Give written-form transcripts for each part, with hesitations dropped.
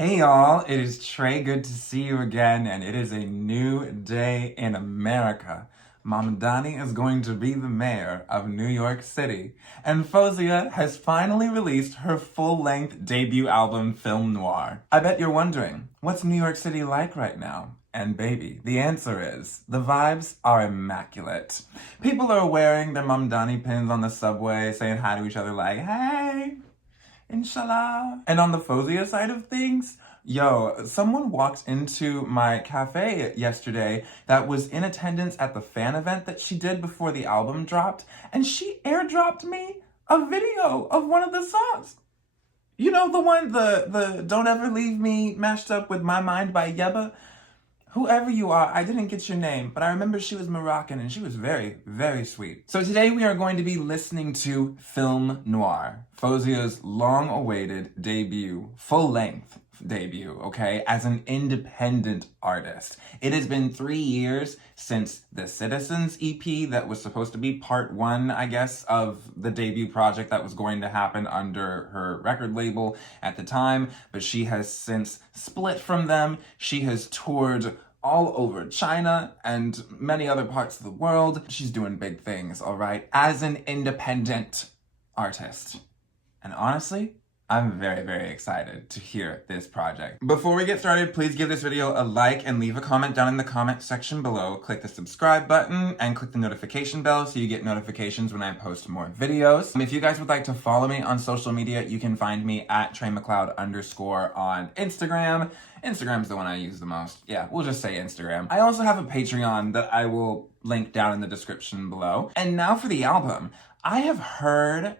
Hey y'all, it is Trey. Good to see you again, and it is a new day in America. Mamdani is going to be the mayor of New York City, and Faouzia has finally released her full-length debut album, Film Noir. I bet you're wondering, what's New York City like right now? And baby, the answer is, the vibes are immaculate. People are wearing their Mamdani pins on the subway, saying hi to each other like, hey! Inshallah. And on the Faouzia side of things, yo, someone walked into my cafe yesterday that was in attendance at the fan event that she did before the album dropped, and she airdropped me a video of one of the songs. You know, the one, the Don't Ever Leave Me mashed up with My Mind by Yebba? Whoever you are, I didn't get your name, but I remember she was Moroccan and she was very, very sweet. So today we are going to be listening to Film Noir, Faouzia's long-awaited debut, full-length debut, okay, as an independent artist. It has been 3 years since the Citizens EP that was supposed to be part one, I guess, of the debut project that was going to happen under her record label at the time, but she has since split from them. She has toured all over China and many other parts of the world. She's doing big things, all right, as an independent artist. And honestly, I'm very, very excited to hear this project. Before we get started, please give this video a like and leave a comment down in the comment section below. Click the subscribe button and click the notification bell so you get notifications when I post more videos. If you guys would like to follow me on social media, you can find me at TreyMcLeod_ on Instagram. Instagram's the one I use the most. Yeah, we'll just say Instagram. I also have a Patreon that I will link down in the description below. And now for the album. I have heard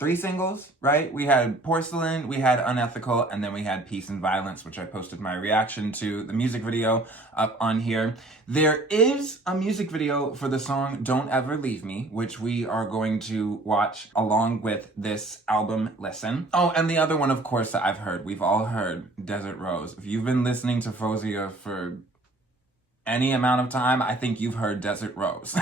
3 singles, right? We had Porcelain, we had Unethical, and then we had Peace and Violence, which I posted my reaction to the music video up on here. There is a music video for the song Don't Ever Leave Me, which we are going to watch along with this album listen. Oh, and the other one, of course, that I've heard, we've all heard, Desert Rose. If you've been listening to Faouzia for any amount of time, I think you've heard Desert Rose.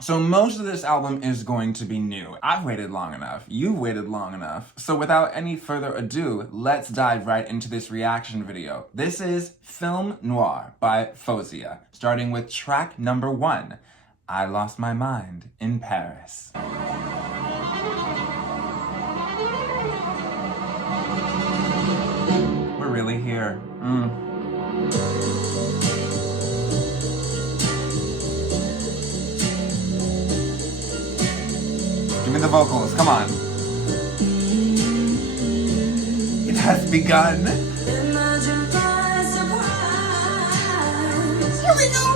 So most of this album is going to be new. I've waited long enough. You've waited long enough. So without any further ado, let's dive right into this reaction video. This is Film Noir by Faouzia, starting with track number 1, I Lost My Mind in Paris. We're really here. Give me the vocals, come on. It has begun. Here we go.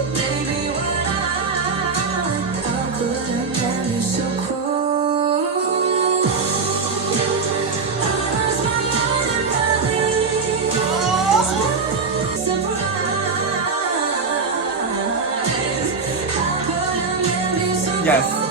Yes.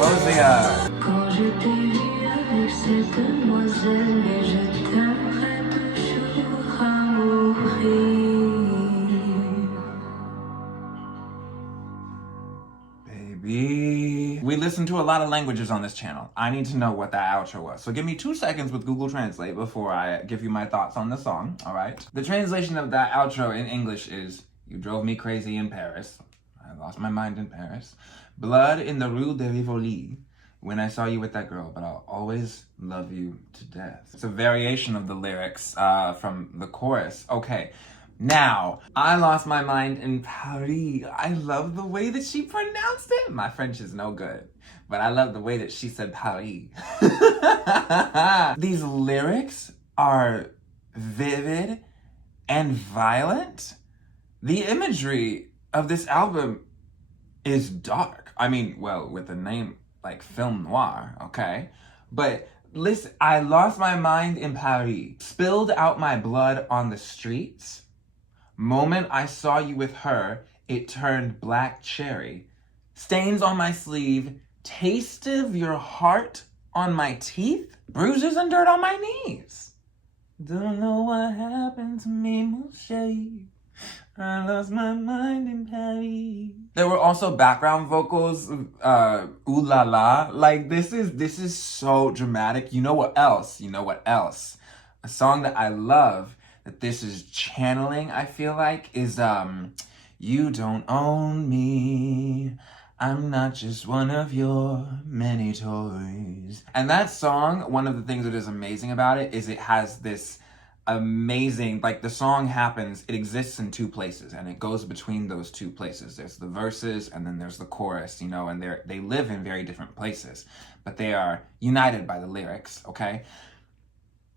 Faouzia. Quand je t'ai vu avec cette demoiselle, mais je t'aimerai toujours à mourir. Baby. We listen to a lot of languages on this channel. I need to know what that outro was. So give me 2 seconds with Google Translate before I give you my thoughts on the song, all right? The translation of that outro in English is, you drove me crazy in Paris. I lost my mind in Paris. Blood in the Rue de Rivoli. When I saw you with that girl, but I'll always love you to death. It's a variation of the lyrics from the chorus. Okay, now, I lost my mind in Paris. I love the way that she pronounced it. My French is no good, but I love the way that she said Paris. These lyrics are vivid and violent. The imagery of this album is dark. I mean, well, with the name like Film Noir, okay? But listen, I lost my mind in Paris. Spilled out my blood on the streets. Moment I saw you with her, it turned black cherry. Stains on my sleeve, taste of your heart on my teeth, bruises and dirt on my knees. Don't know what happened to me, mon chéri. I lost my mind in Paris. There were also background vocals, ooh la la. Like this is so dramatic. You know what else? You know what else? A song that I love that this is channeling, I feel like, is You Don't Own Me. I'm not just one of your many toys. And that song, one of the things that is amazing about it is it has this amazing, like the song happens, it exists in two places and it goes between those two places. There's the verses and then there's the chorus, you know, and they live in very different places, but they are united by the lyrics, okay?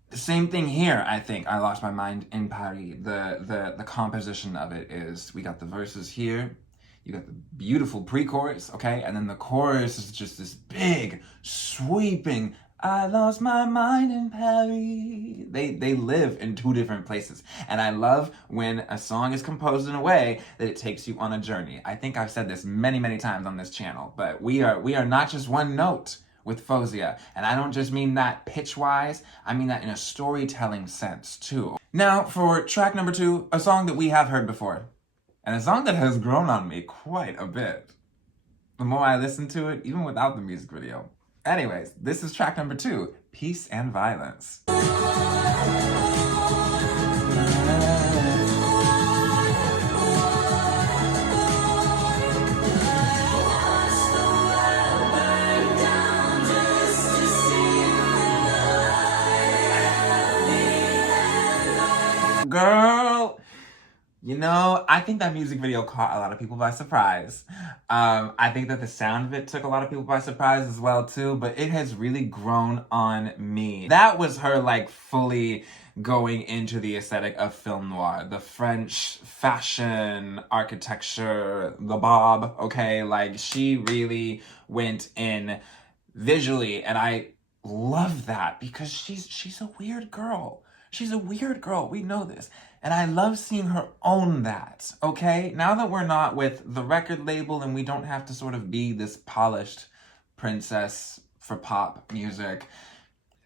The same thing here, I think. I Lost My Mind in Paris. The composition of it is, we got the verses here, you got the beautiful pre-chorus, okay? And then the chorus is just this big, sweeping, I lost my mind in Paris. They live in two different places. And I love when a song is composed in a way that it takes you on a journey. I think I've said this many, many times on this channel, but we are not just one note with Faouzia. And I don't just mean that pitch-wise, I mean that in a storytelling sense, too. Now, for track number 2, a song that we have heard before. And a song that has grown on me quite a bit. The more I listen to it, even without the music video. Anyways, this is track number 2, Peace and Violence. Girl, you know, I think that music video caught a lot of people by surprise. I think that the sound of it took a lot of people by surprise as well too, but it has really grown on me. That was her like fully going into the aesthetic of film noir, the French fashion, architecture, the bob, okay? Like she really went in visually, and I love that because she's a weird girl. She's a weird girl, we know this. And I love seeing her own that, okay? Now that we're not with the record label and we don't have to sort of be this polished princess for pop music,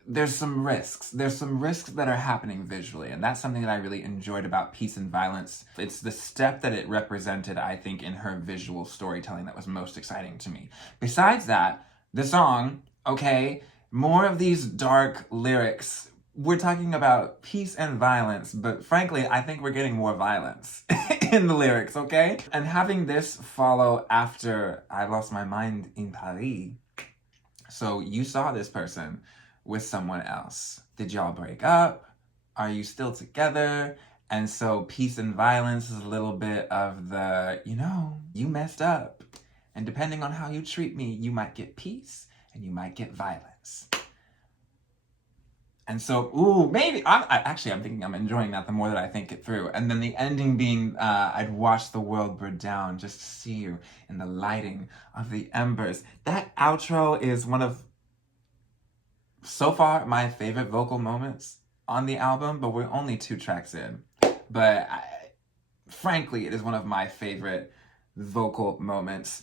there's some risks. There's some risks that are happening visually, and that's something that I really enjoyed about Peace and Violence. It's the step that it represented, I think, in her visual storytelling that was most exciting to me. Besides that, the song, okay, more of these dark lyrics. We're talking about peace and violence, but frankly, I think we're getting more violence in the lyrics, okay? And having this follow after I Lost My Mind in Paris. So you saw this person with someone else. Did y'all break up? Are you still together? And so peace and violence is a little bit of the, you know, you messed up. And depending on how you treat me, you might get peace and you might get violence. And so, ooh, maybe, I'm thinking I'm enjoying that the more that I think it through. And then the ending being, I'd watch the world burn down just to see you in the lighting of the embers. That outro is one of, so far, my favorite vocal moments on the album, but we're only 2 tracks in. But frankly, it is one of my favorite vocal moments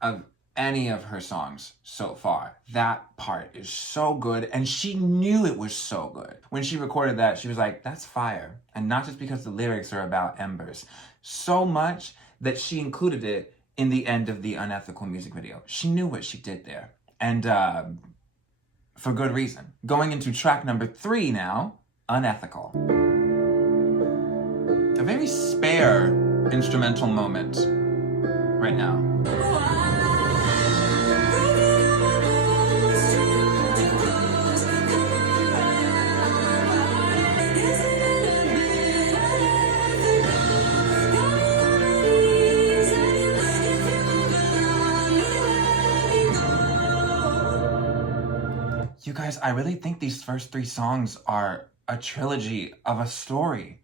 of any of her songs so far. That part is so good, and she knew it was so good. When she recorded that, she was like, that's fire. And not just because the lyrics are about embers. So much that she included it in the end of the Unethical music video. She knew what she did there. And for good reason. Going into track number 3 now, Unethical. A very spare instrumental moment right now. You guys, I really think these first 3 songs are a trilogy of a story.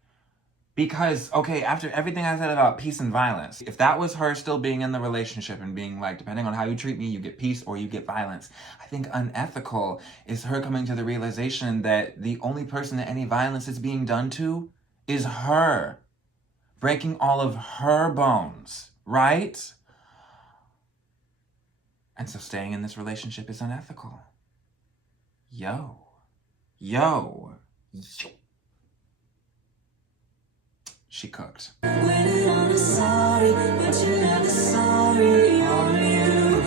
Because, okay, after everything I said about peace and violence, if that was her still being in the relationship and being like, depending on how you treat me, you get peace or you get violence, I think Unethical is her coming to the realization that the only person that any violence is being done to is her. Breaking all of her bones, right? And so staying in this relationship is unethical. Yo. she cooked. Waiting on a sorry, but you never sorry on you.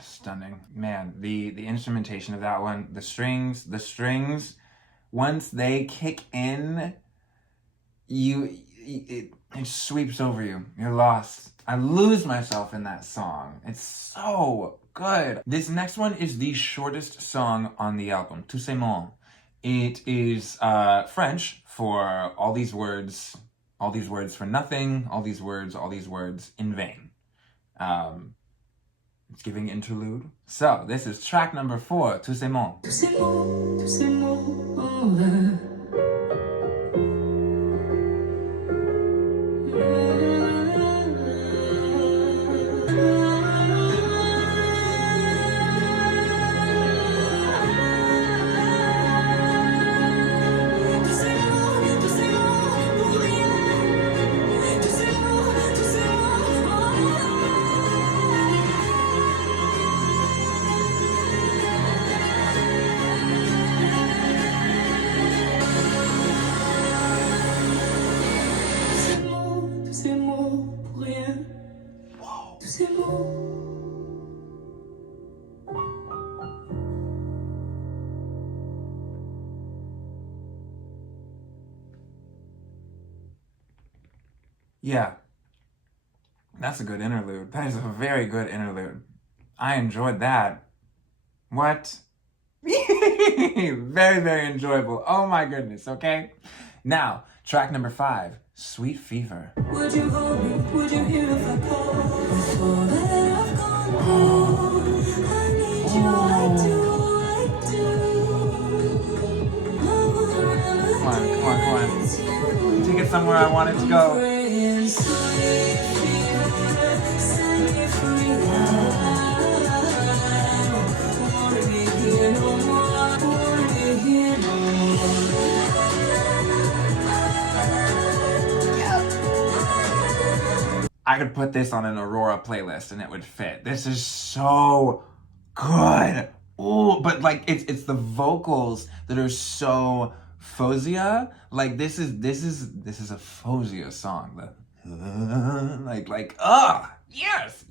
Stunning. Man, the instrumentation of that one, the strings, once they kick in, it sweeps over you. You're lost. I lose myself in that song. It's so good. This next one is the shortest song on the album, Tout c'est mon. It is French for all these words for nothing, all these words in vain. It's giving interlude. So this is track number 4, Tout c'est mon. Tous ces mots, tous ces mots. Yeah, that's a good interlude. That is a very good interlude. I enjoyed that. What? Very, very enjoyable. Oh my goodness, okay? Now, track number 5, Sweet Fever. Would you hold me? Would you hear if I call? Before that I've gone cold. I need you, I do. Come on. Take it somewhere I want it to go. I could put this on an Aurora playlist and it would fit. This is so good. Ooh, but like it's the vocals that are so Faouzia. Like this is a Faouzia song. Yes.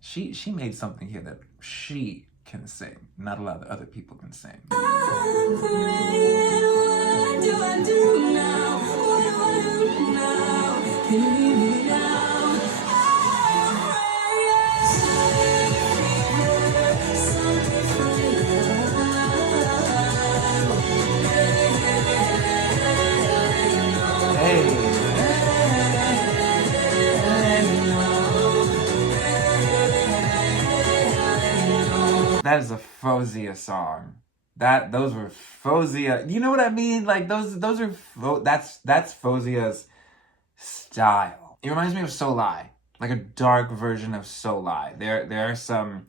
She made something here that she can sing. Not a lot of other people can sing. I'm praying, what do I do now? What do I do now? Can you hear me now? That is a Faouzia song. Those were Faouzia. You know what I mean? Like those are that's Fauzia's style. It reminds me of So Lie, like a dark version of So Lie. There are some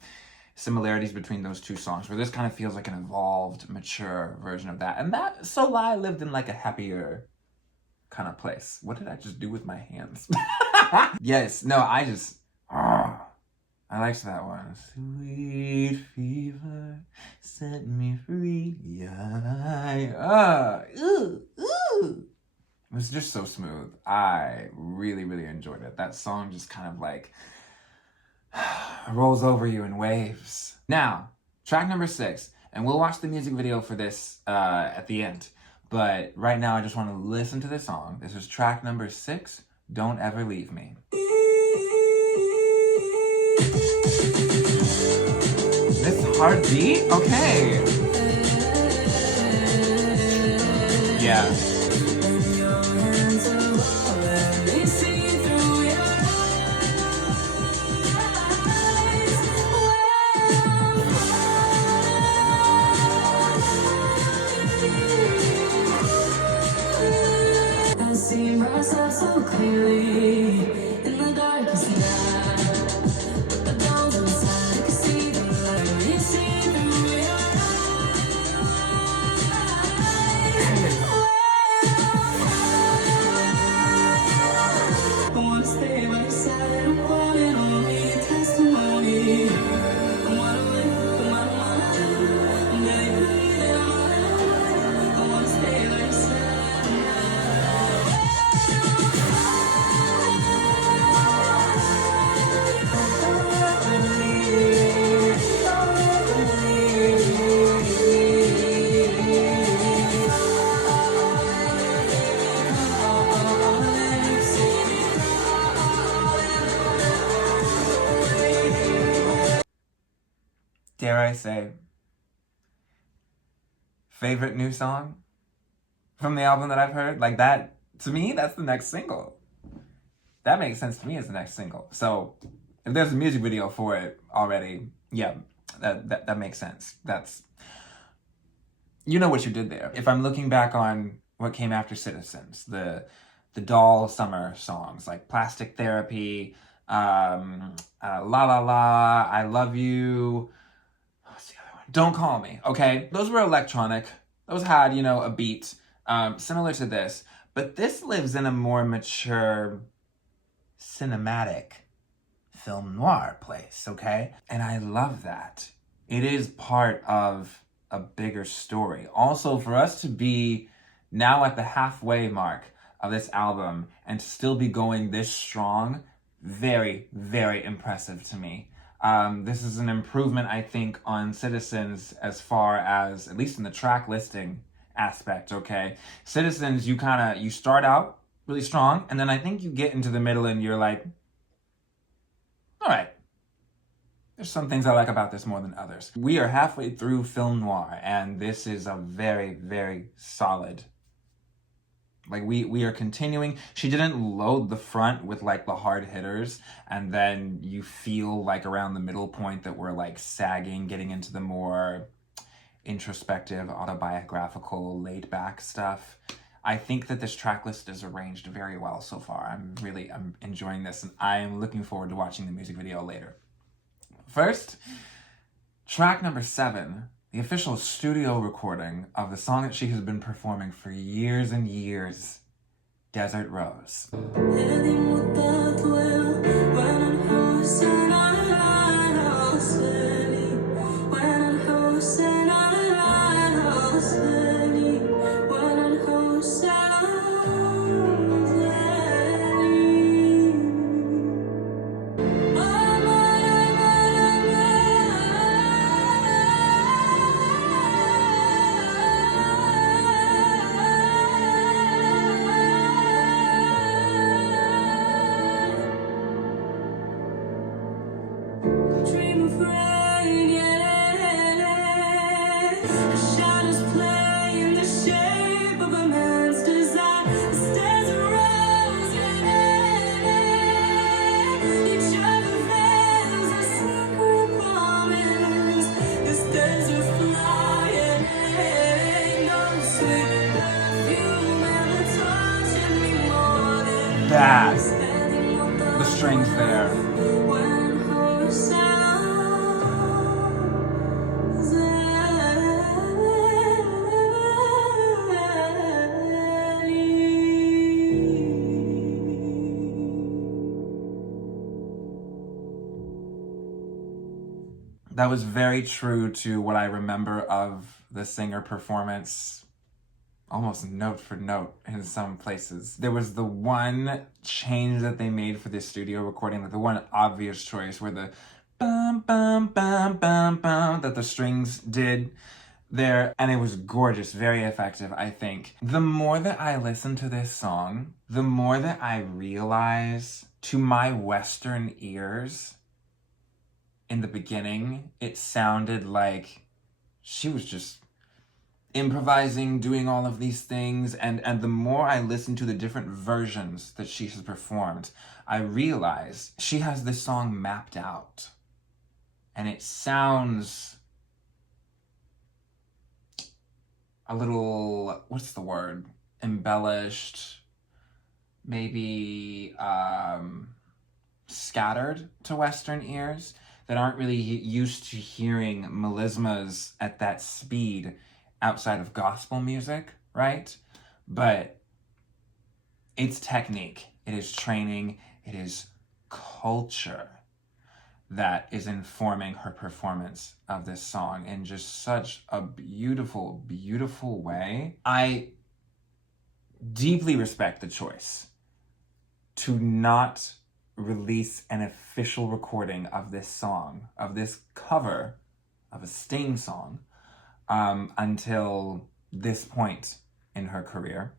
similarities between those two songs where this kind of feels like an evolved, mature version of that. And that So Lie lived in like a happier kind of place. What did I just do with my hands? Yes, no, I liked that one. Sweet fever, set me free. Yeah. It was just so smooth. I really, really enjoyed it. That song just kind of like rolls over you in waves. Now, track number 6, and we'll watch the music video for this at the end. But right now, I just want to listen to this song. This is track number 6, Don't Ever Leave Me. This hard beat? Okay. Yeah. I see myself so clearly in the darkest night. With the dawn's inside, I can see the light. We see through your eyes. dare I say, favorite new song from the album that I've heard. Like that, to me, that's the next single. That makes sense to me as the next single. So if there's a music video for it already, yeah, that makes sense. That's, you know what you did there. If I'm looking back on what came after Citizens, the doll summer songs like Plastic Therapy, La La La, I Love You, what's the other one? Don't Call Me, okay? Those were electronic. Those had, you know, a beat similar to this. But this lives in a more mature, cinematic film noir place, okay? And I love that. It is part of a bigger story. Also, for us to be now at the halfway mark of this album and to still be going this strong, very, very impressive to me. This is an improvement, I think, on Citizens as far as, at least in the track listing aspect, okay? Citizens, you start out really strong, and then I think you get into the middle and you're like, all right, there's some things I like about this more than others. We are halfway through film noir, and this is a very, very solid. Like, we are continuing. She didn't load the front with, like, the hard hitters, and then you feel, like, around the middle point that we're, like, sagging, getting into the more introspective, autobiographical, laid-back stuff. I think that this track list is arranged very well so far. I'm enjoying this, and I'm looking forward to watching the music video later. First, track number 7, the official studio recording of the song that she has been performing for years and years, Desert Rose. That, the strings there. That was very true to what I remember of the singer performance, almost note for note in some places. There was the one change that they made for this studio recording, like the one obvious choice where the bum bum bum bum bum that the strings did there, and it was gorgeous, very effective, I think. The more that I listen to this song, the more that I realize, to my Western ears, in the beginning, it sounded like she was just improvising, doing all of these things, and the more I listen to the different versions that she has performed, I realize she has this song mapped out. And it sounds a little, what's the word? Embellished, maybe scattered to Western ears that aren't really used to hearing melismas at that speed outside of gospel music, right? But it's technique, it is training, it is culture that is informing her performance of this song in just such a beautiful, beautiful way. I deeply respect the choice to not release an official recording of this song, of this cover of a Sting song, until this point in her career.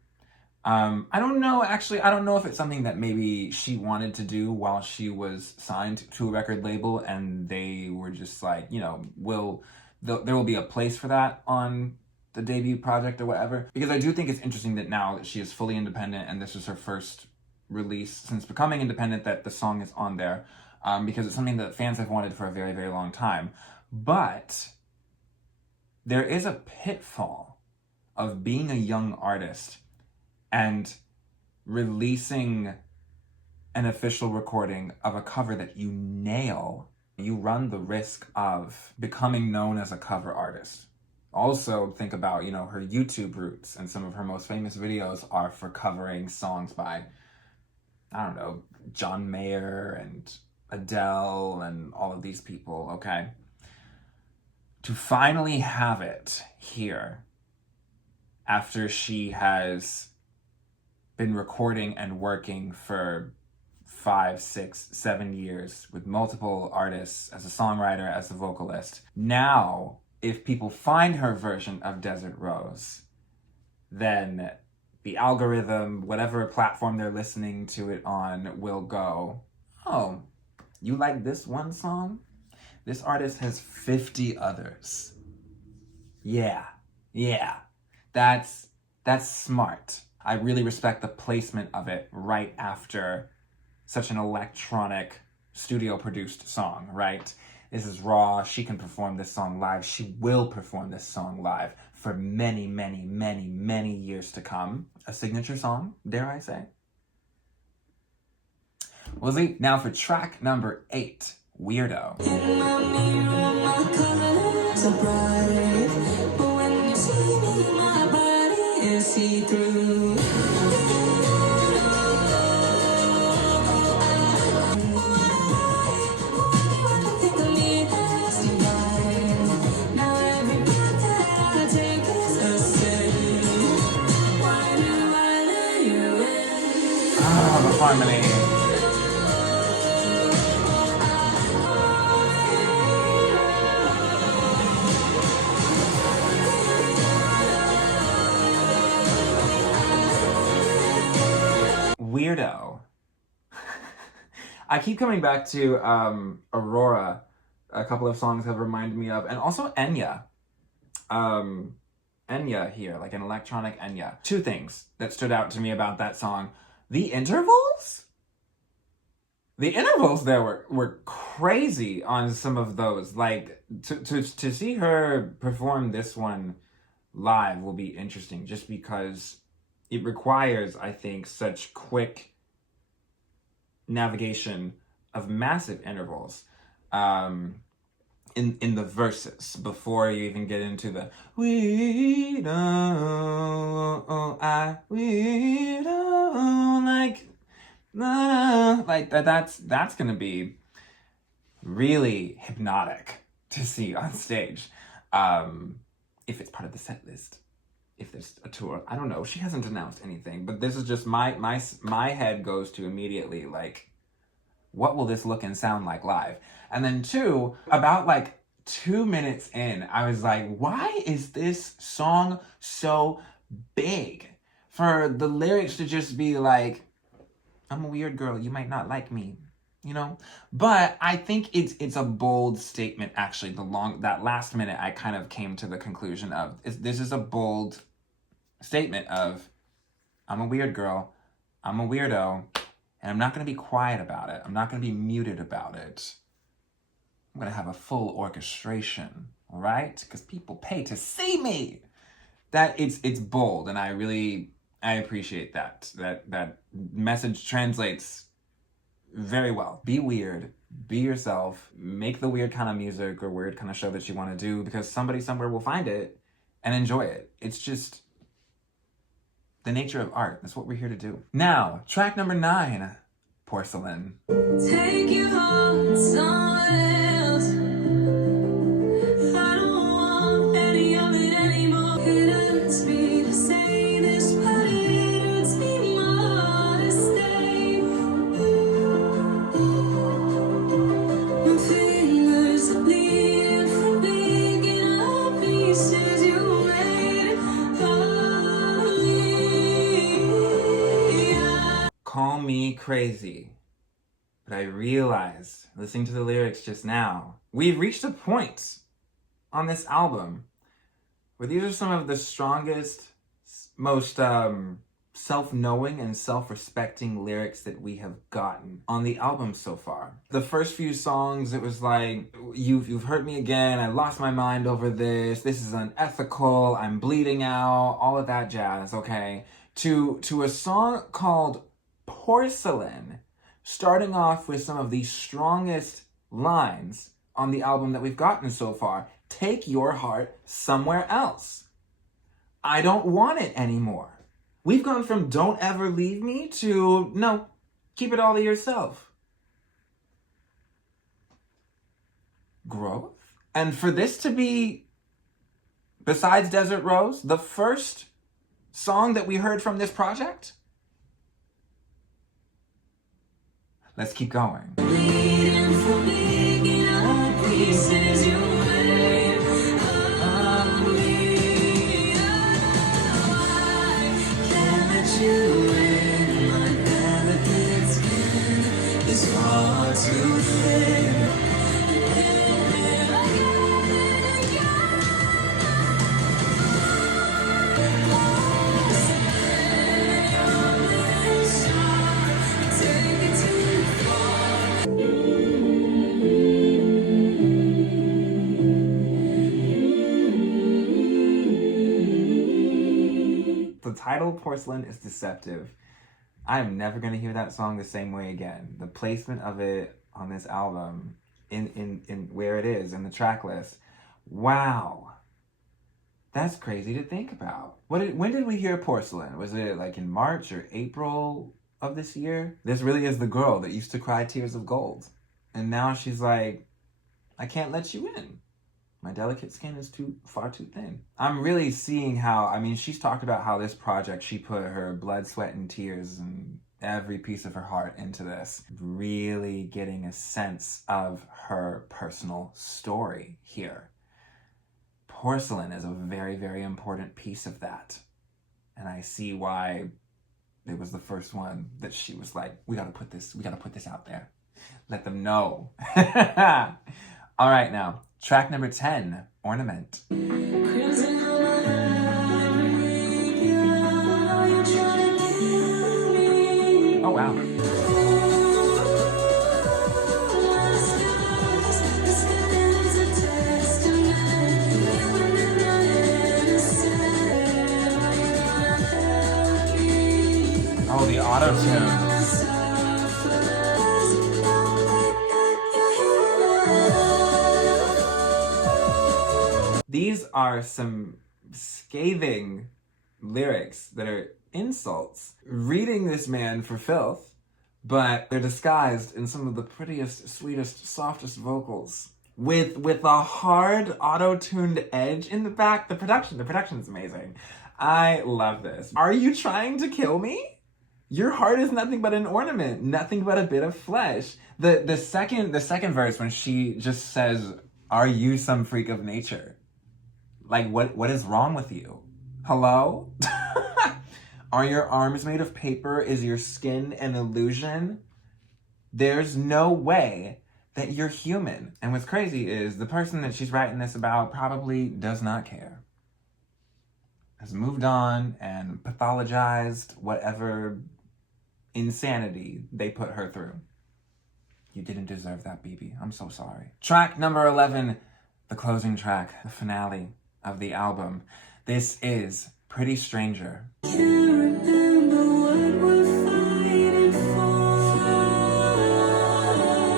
I don't know, actually, I don't know if it's something that maybe she wanted to do while she was signed to a record label and they were just like, you know, there will be a place for that on the debut project or whatever. Because I do think it's interesting that now that she is fully independent and this is her first release since becoming independent, that the song is on there, because it's something that fans have wanted for a very, very long time. But there is a pitfall of being a young artist and releasing an official recording of a cover that you nail. You run the risk of becoming known as a cover artist. Also, think about, you know, her YouTube roots, and some of her most famous videos are for covering songs by, I don't know, John Mayer and Adele and all of these people, okay? To finally have it here after she has been recording and working for 5, 6, 7 years with multiple artists as a songwriter, as a vocalist. Now, if people find her version of Desert Rose, then the algorithm, whatever platform they're listening to it on, will go, oh, you like this one song? This artist has 50 others. Yeah. That's smart. I really respect the placement of it right after such an electronic studio-produced song, right? This is raw. She can perform this song live. She will perform this song live for many, many, many, many years to come. A signature song, dare I say? Well, see, now for track number 8, Weirdo. In my mirror, my colors are bright, but when you see me, my body is see-through. Now every breath that I take is a sin. Why do I let you in? Ah, the harmony. Weirdo. I keep coming back to Aurora. A couple of songs have reminded me of, and also Enya. Enya here, like an electronic Enya. 2 things that stood out to me about that song. The intervals? The intervals there were crazy on some of those. Like, to see her perform this one live will be interesting, just because it requires, I think, such quick navigation of massive intervals in the verses before you even get into the we don't like that's gonna be really hypnotic to see on stage, if it's part of the set list, if there's a tour. I don't know, she hasn't announced anything, but this is just my head goes to immediately, like, what will this look and sound like live? And then 2, about like 2 minutes in, I was like, why is this song so big? For the lyrics to just be like, I'm a weird girl, you might not like me, you know? But I think it's a bold statement, actually. That last minute, I kind of came to the conclusion of, this is a bold statement of, I'm a weird girl, I'm a weirdo, and I'm not going to be quiet about it. I'm not going to be muted about it. I'm going to have a full orchestration, all right? Because people pay to see me. That it's bold, and I appreciate that. That message translates very well. Be weird, be yourself, make the weird kind of music or weird kind of show that you want to do, because somebody somewhere will find it and enjoy it. It's just the nature of art. That's what we're here to do. Now, track number 9, Porcelain. Take you home somewhere else. I don't want any of it anymore. It hurts me to say this, but it hurts me more to stay. My fingers are bleeding from picking up pieces you made of me. Call me crazy, but I realized, listening to the lyrics just now, we've reached a point on this album where these are some of the strongest, most self-knowing and self-respecting lyrics that we have gotten on the album so far. The first few songs, it was like, you've hurt me again, I lost my mind over this is unethical, I'm bleeding out, all of that jazz, okay? To a song called Porcelain, starting off with some of the strongest lines on the album that we've gotten so far. Take your heart somewhere else. I don't want it anymore. We've gone from don't ever leave me to no, keep it all to yourself. Growth. And for this to be, besides Desert Rose, the first song that we heard from this project, let's keep going. Bleeding for picking up pieces you made of me. I can't let you in. My delicate skin is far too thin. Take it too far. The title Porcelain is deceptive. I am never gonna hear that song the same way again. The placement of it on this album, in where it is in the track list, wow, that's crazy to think about. When did we hear Porcelain? Was it like in March or April of this year? This really is the girl that used to cry tears of gold, and now she's like, I can't let you in. My delicate skin is far too thin. I'm really seeing how, I mean, she's talked about how this project, she put her blood, sweat, and tears and every piece of her heart into this. Really getting a sense of her personal story here. Porcelain is a very, very important piece of that. And I see why it was the first one that she was like, we gotta put this out there. Let them know. All right, now, track number 10, Ornament. Crimson light, you know you're trying to kill me. Oh, wow. This is a testament. You were never innocent. Help me. Oh, the auto-tune. These are some scathing lyrics that are insults, reading this man for filth, but they're disguised in some of the prettiest, sweetest, softest vocals. With a hard auto-tuned edge in the back. The production is amazing. I love this. Are you trying to kill me? Your heart is nothing but an ornament, nothing but a bit of flesh. The second verse, when she just says, are you some freak of nature? Like, what is wrong with you? Hello? Are your arms made of paper? Is your skin an illusion? There's no way that you're human. And what's crazy is the person that she's writing this about probably does not care. Has moved on and pathologized whatever insanity they put her through. You didn't deserve that, BB. I'm so sorry. Track number 11, the closing track, the finale of the album. This is Pretty Stranger. Can't remember what we're fighting for.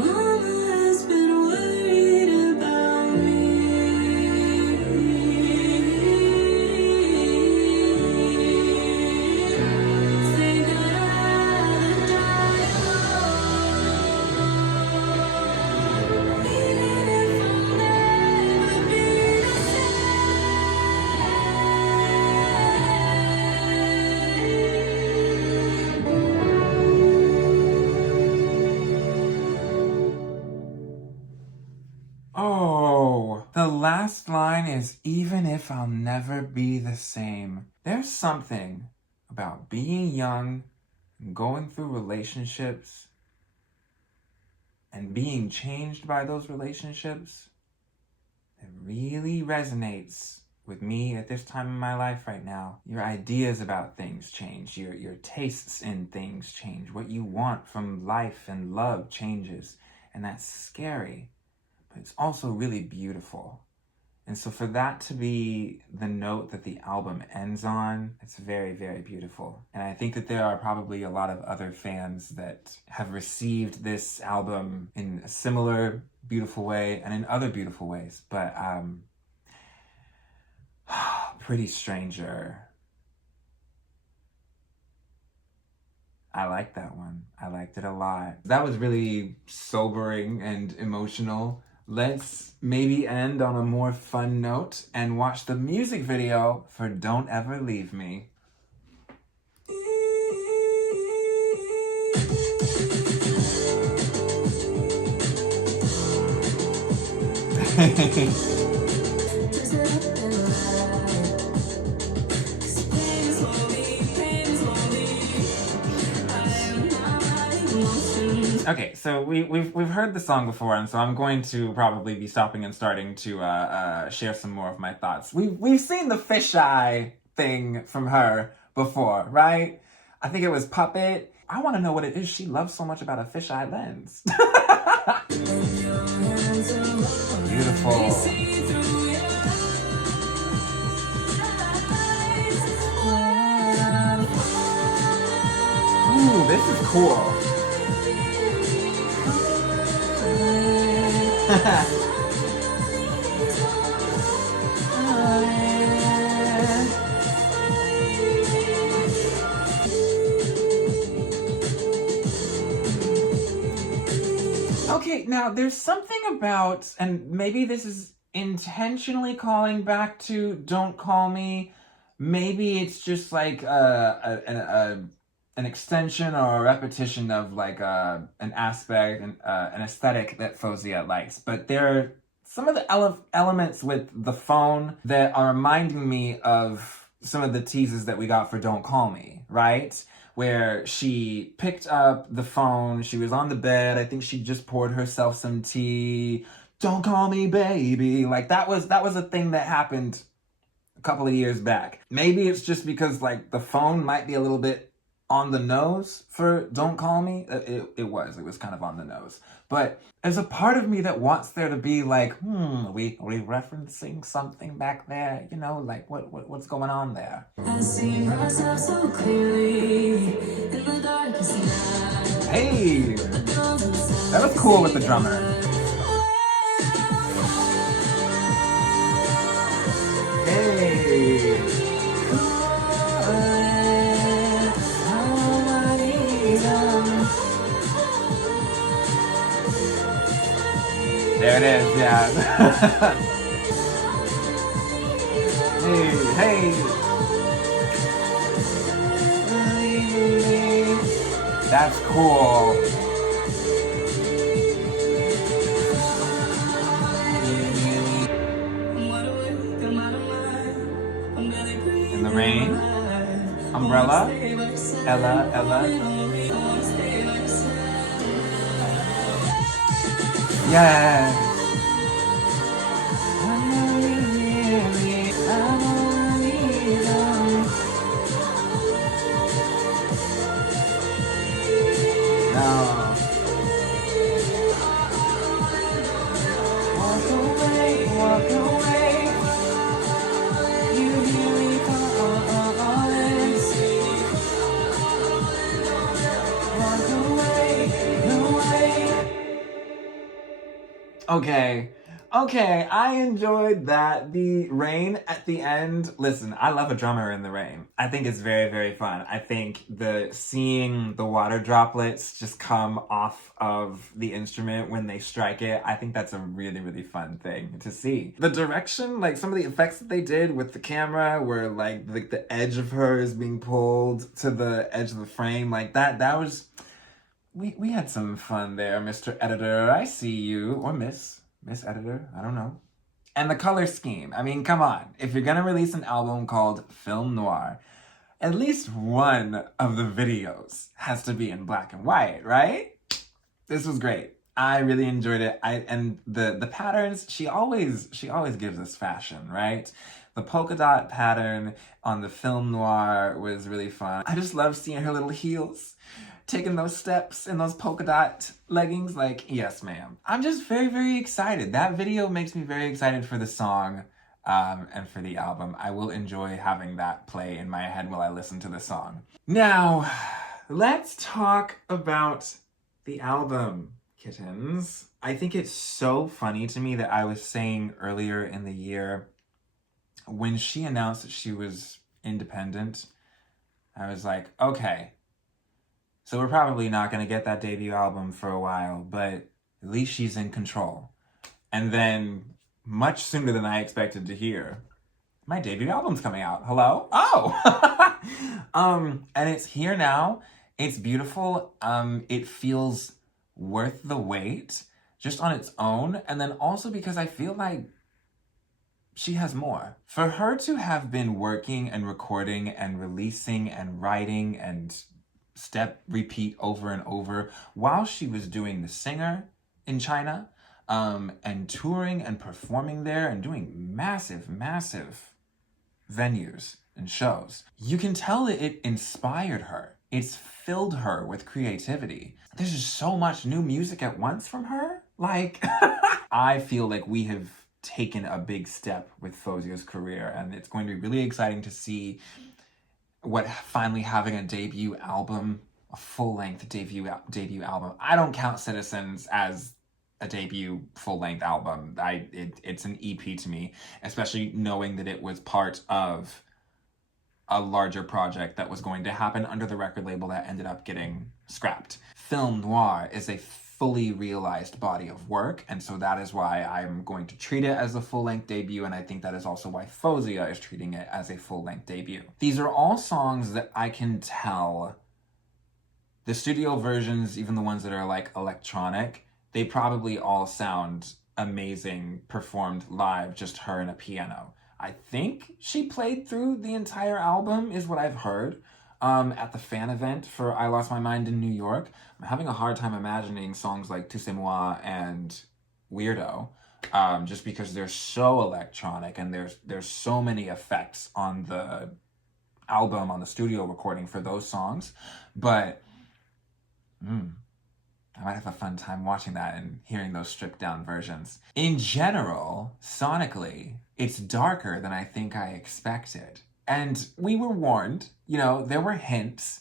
Mama has been worried about me. Think that I'd die alone. Even if I'll never be the Oh, the last line is, even if I'll never be the same. There's something about being young going through relationships and being changed by those relationships, it really resonates with me at this time in my life right now. Your ideas about things change. Your tastes in things change. What you want from life and love changes. And that's scary, but it's also really beautiful. And so for that to be the note that the album ends on, it's very, very beautiful. And I think that there are probably a lot of other fans that have received this album in a similar beautiful way and in other beautiful ways. But Pretty Stranger, I like that one. I liked it a lot. That was really sobering and emotional. Let's maybe end on a more fun note and watch the music video for Don't Ever Leave Me. Okay, so we've heard the song before, and so I'm going to probably be stopping and starting to share some more of my thoughts. We've seen the fisheye thing from her before, right? I think it was Puppet. I want to know what it is she loves so much about a fisheye lens. Beautiful. Ooh, this is cool. Okay, now there's something about, and maybe this is intentionally calling back to Don't Call Me. Maybe it's just like an extension or a repetition of like an aspect and an aesthetic that Faouzia likes. But there are some of the elements with the phone that are reminding me of some of the teases that we got for Don't Call Me, right? Where she picked up the phone, she was on the bed, I think she just poured herself some tea. Don't call me baby. Like that was a thing that happened a couple of years back. Maybe it's just because like the phone might be a little bit on the nose for Don't Call Me. It was kind of on the nose. But there's a part of me that wants there to be like, are we referencing something back there? You know, like what's going on there? I see myself so clearly in the darkest night. Hey, that was cool with the drummer. Hey. There it is, yeah. Hey, hey. That's cool. In the rain. Umbrella. Ella. Yes. No. Walk away. You hear me calling. Walk away. Okay, I enjoyed that. The rain at the end. Listen, I love a drummer in the rain. I think it's very, very fun. I think seeing the water droplets just come off of the instrument when they strike it, I think that's a really, really fun thing to see. The direction, like some of the effects that they did with the camera where like the edge of her is being pulled to the edge of the frame, like that was... We had some fun there, Mr. Editor. I see you. Or Miss Editor. I don't know. And the color scheme. I mean, come on. If you're gonna release an album called Film Noir, at least one of the videos has to be in black and white, right? This was great. I really enjoyed it. And the patterns, she always gives us fashion, right? The polka dot pattern on the film noir was really fun. I just love seeing her little heels, taking those steps in those polka dot leggings. Like, yes, ma'am. I'm just very, very excited. That video makes me very excited for the song and for the album. I will enjoy having that play in my head while I listen to the song. Now, let's talk about the album, kittens. I think it's so funny to me that I was saying earlier in the year, when she announced that she was independent, I was like, okay, so we're probably not going to get that debut album for a while, but at least she's in control. And then, much sooner than I expected to hear, my debut album's coming out. Hello? Oh! And it's here now. It's beautiful. It feels worth the wait just on its own. And then also because I feel like she has more. For her to have been working and recording and releasing and writing and repeat over and over while she was doing The Singer in China, and touring and performing there and doing massive, massive venues and shows, you can tell that it inspired her. It's filled her with creativity. There's just so much new music at once from her. Like, I feel like we have taken a big step with Fauzia's career, and it's going to be really exciting to see what finally having a debut album, a full-length debut album. I don't count Citizens as a debut full-length album. It's an EP to me, especially knowing that it was part of a larger project that was going to happen under the record label that ended up getting scrapped. Film noir is a fully realized body of work, and so that is why I'm going to treat it as a full-length debut, and I think that is also why Faouzia is treating it as a full-length debut. These are all songs that I can tell the studio versions, even the ones that are like electronic, they probably all sound amazing performed live, just her and a piano. I think she played through the entire album, is what I've heard, at the fan event for I Lost My Mind in New York. I'm having a hard time imagining songs like Tu sais moi and Weirdo, just because they're so electronic and there's so many effects on the album, on the studio recording for those songs. But I might have a fun time watching that and hearing those stripped down versions. In general, sonically, it's darker than I think I expected. And we were warned, there were hints.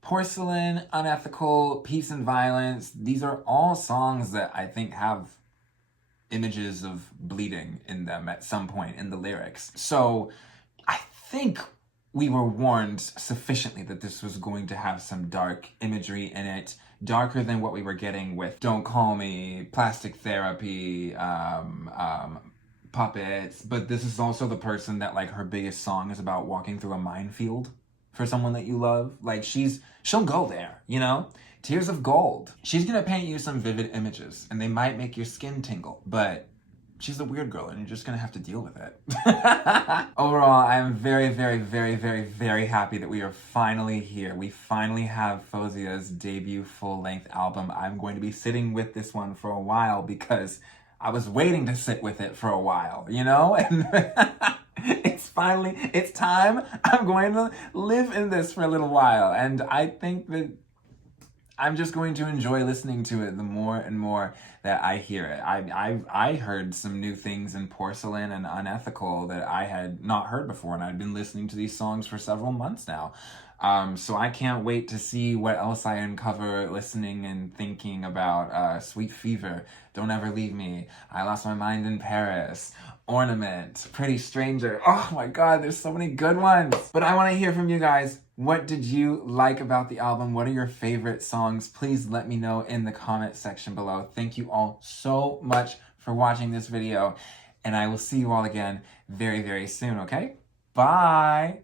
Porcelain, Unethical, Peace and Violence, these are all songs that I think have images of bleeding in them at some point in the lyrics. So I think we were warned sufficiently that this was going to have some dark imagery in it, darker than what we were getting with Don't Call Me, Plastic Therapy, Puppets. But this is also the person that, like, her biggest song is about walking through a minefield for someone that you love. Like, she'll go there, Tears of Gold. She's gonna paint you some vivid images, and they might make your skin tingle, but she's a weird girl, and you're just gonna have to deal with it. Overall, I'm very, very, very, very, very happy that we are finally here. We finally have Fauzia's debut full-length album. I'm going to be sitting with this one for a while because I was waiting to sit with it for a while, And it's time. I'm going to live in this for a little while, and I think that I'm just going to enjoy listening to it the more and more that I hear it. I heard some new things in Porcelain and Unethical that I had not heard before, and I've been listening to these songs for several months now. So I can't wait to see what else I uncover listening and thinking about Sweet Fever, Don't Ever Leave Me, I Lost My Mind in Paris, Ornament, Pretty Stranger. Oh my God, there's so many good ones. But I want to hear from you guys. What did you like about the album? What are your favorite songs? Please let me know in the comment section below. Thank you all so much for watching this video, and I will see you all again very, very soon, okay? Bye!